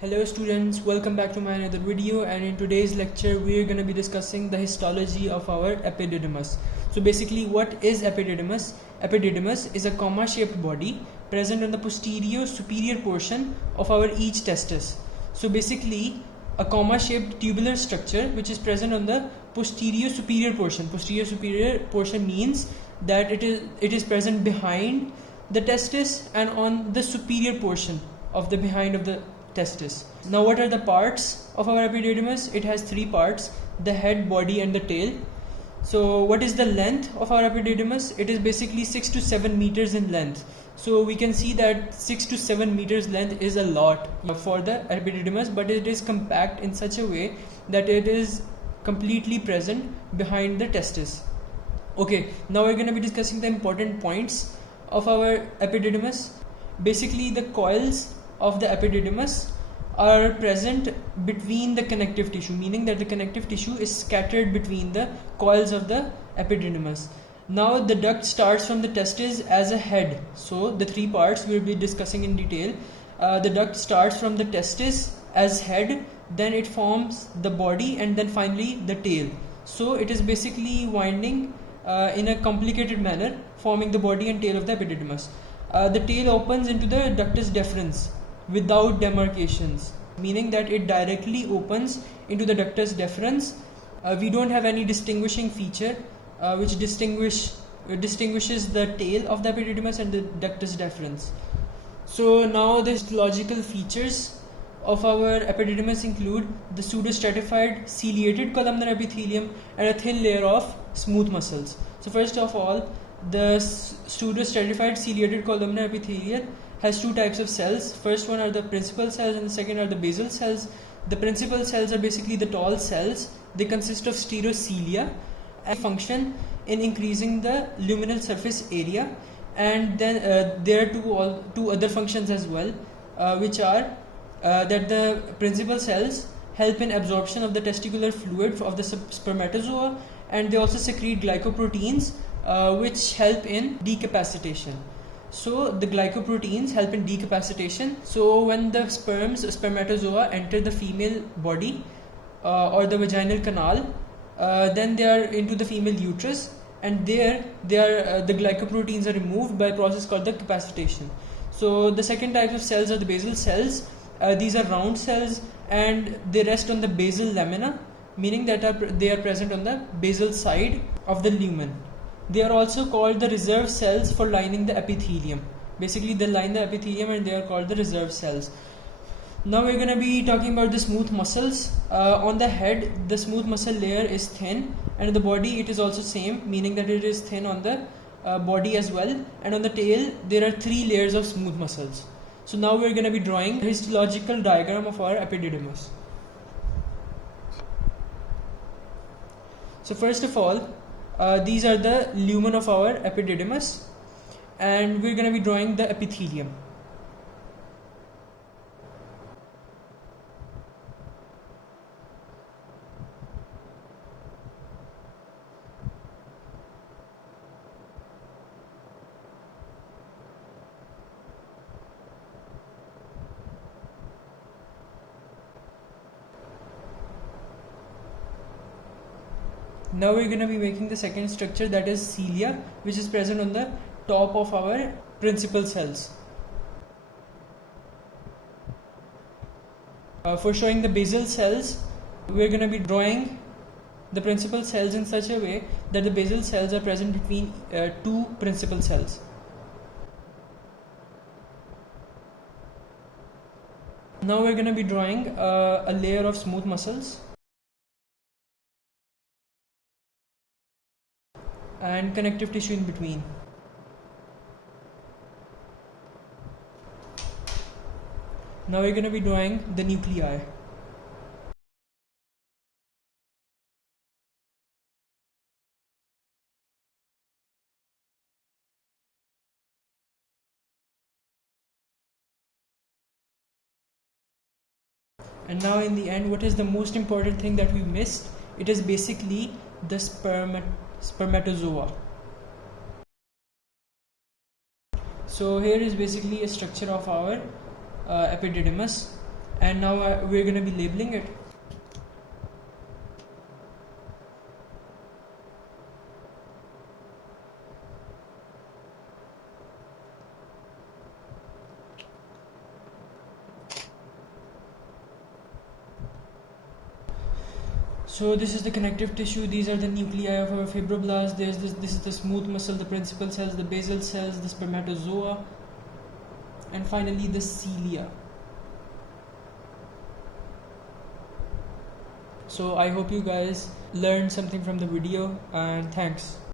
Hello students, welcome back to my another video, and in today's lecture we are going to be discussing the histology of our epididymis. So basically, what is epididymis? Epididymis is a comma shaped body present on the posterior superior portion of our each testis. So basically, a comma shaped tubular structure which is present on the posterior superior portion. Posterior superior portion means that it is present behind the testis and on the superior portion of the behind of the testis. Now, what are the parts of our epididymis? It has three parts: the head, body and the tail. So what is the length of our epididymis? It is basically 6 to 7 meters in length. So we can see that 6 to 7 meters length is a lot for the epididymis, but it is compact in such a way that it is completely present behind the testis. Okay, now we're going to be discussing the important points of our epididymis. Basically, the coils of the epididymis are present between the connective tissue, meaning that the connective tissue is scattered between the coils of the epididymis. Now the duct starts from the testis as a head. So the three parts we'll be discussing in detail. The duct starts from the testis as head, then it forms the body, and then finally the tail. So it is basically winding in a complicated manner, forming the body and tail of the epididymis. The tail opens into the ductus deferens without demarcations, meaning that it directly opens into the ductus deferens. We don't have any distinguishing feature which distinguishes the tail of the epididymis and the ductus deferens. So now the histological features of our epididymis include the pseudostratified ciliated columnar epithelium and a thin layer of smooth muscles. So first of all, the pseudostratified ciliated columnar epithelium has two types of cells. First one are the principal cells and the second are the basal cells. The principal cells are basically the tall cells. They consist of stereocilia and function in increasing the luminal surface area, and then there are two other functions as well, which are that the principal cells help in absorption of the testicular fluid of the spermatozoa, and they also secrete glycoproteins which help in decapacitation. So the glycoproteins help in decapacitation. So when the spermatozoa enter the female body or the vaginal canal, then they are into the female uterus, and there the glycoproteins are removed by a process called the capacitation. So the second type of cells are the basal cells. These are round cells and they rest on the basal lamina, meaning that they are present on the basal side of the lumen. They are also called the reserve cells for lining the epithelium. Basically, they line the epithelium and they are called the reserve cells. Now we're going to be talking about the smooth muscles. On the head, the smooth muscle layer is thin, and the body it is also same, meaning that it is thin on the body as well. And on the tail, there are three layers of smooth muscles. So now we're going to be drawing a histological diagram of our epididymis. So first of all, these are the lumen of our epididymis, and we're going to be drawing the epithelium. Now we're going to be making the second structure, that is cilia, which is present on the top of our principal cells. For showing the basal cells, we're going to be drawing the principal cells in such a way that the basal cells are present between two principal cells. Now we're going to be drawing a layer of smooth muscles and connective tissue in between. Now we're going to be drawing the nuclei. And now in the end, what is the most important thing that we missed? It is basically the spermatozoa. So here is basically a structure of our epididymis, and now we're going to be labeling it. So this is the connective tissue, these are the nuclei of our fibroblast, this is the smooth muscle, the principal cells, the basal cells, the spermatozoa, and finally the cilia. So I hope you guys learned something from the video, and thanks.